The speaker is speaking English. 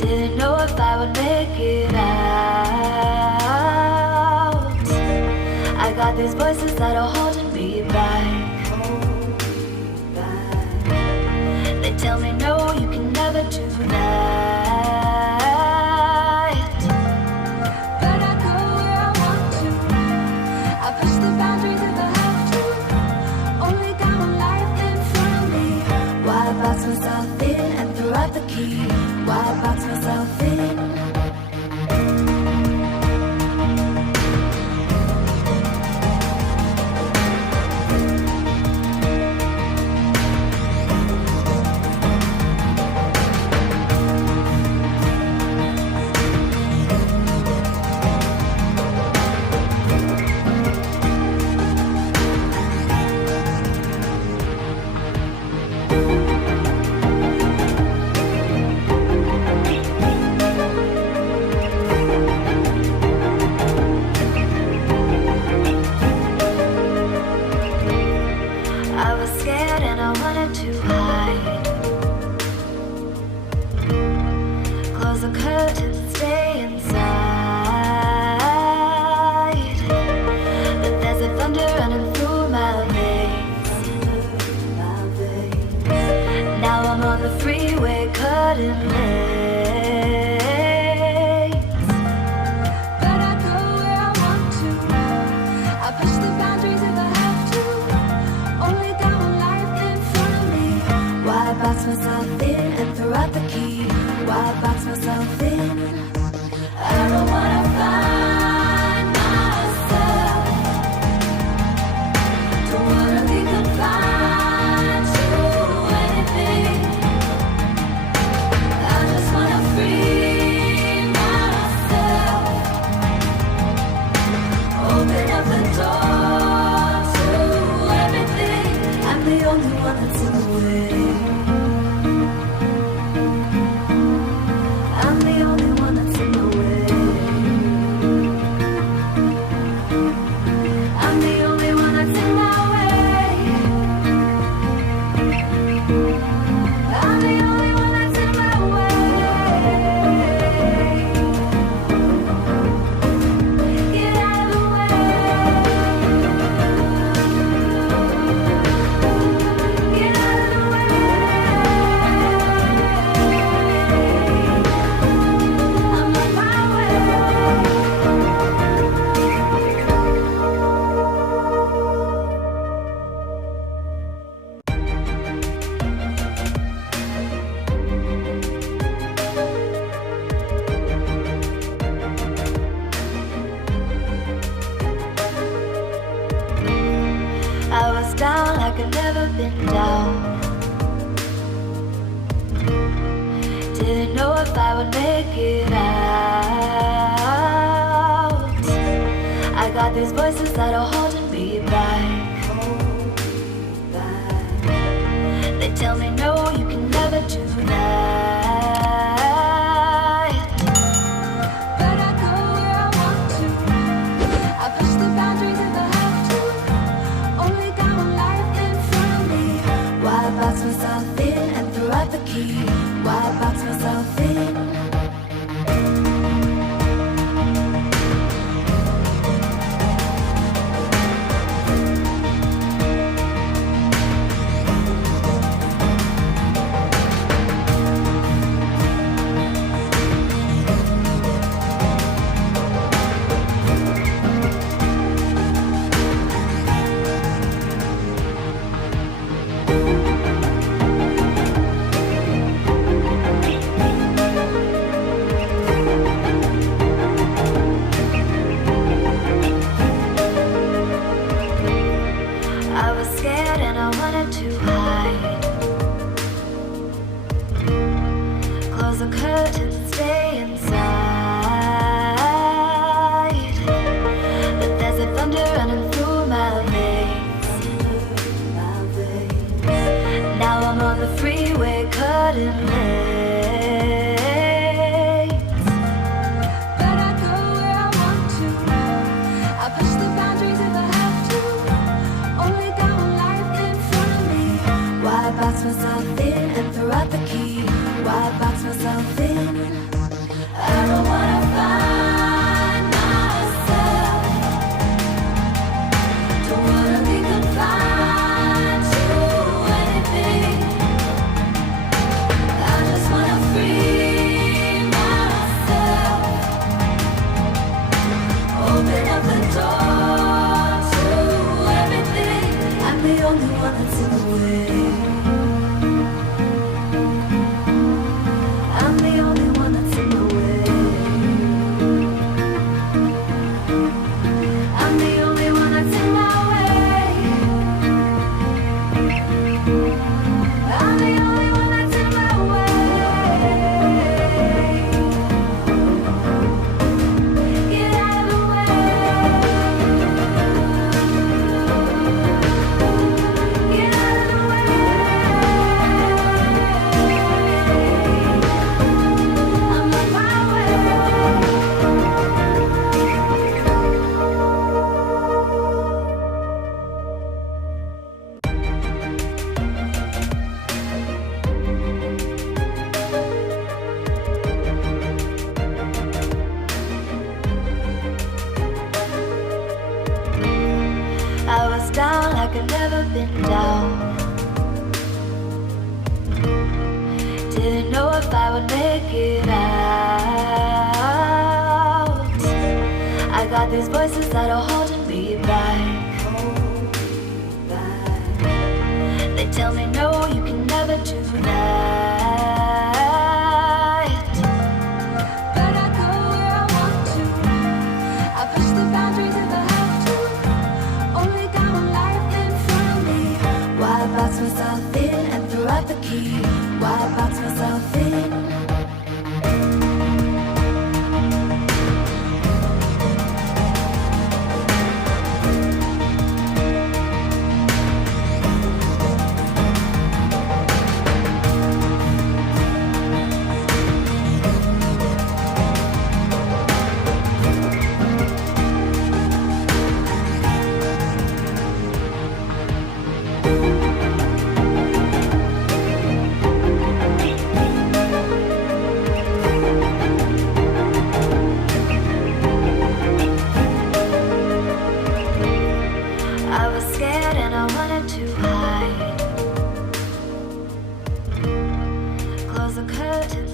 Didn't know if I would make it out. I got these voices that are holding me back. They tell me no, you can never do that. But I go where I want to. I push the boundaries if I have to. Only got one life in front of me. Why box myself in and throw out the key? Why box myself in? Box myself in and throw out the key. Why box myself in? I don't wanna find myself. Don't wanna be confined to anything. I just wanna free myself. Open up the door to everything. I'm the only one that's in the way. I'm the only one that's in the way. I'm the only one that's in my way. I'm the only one that's in my way. Get out of the way. Get out of the way. I'm on my way. I was down like I'd never been down. Didn't know if I would make it out. I got these voices that are holding me back. They tell me no, you can never do that. But I go where I want to. I push the boundaries if I have to. Only got one life in front of me. Why box myself in and throw out the key? Why box myself in? I was scared and I wanted to hide. Close the curtains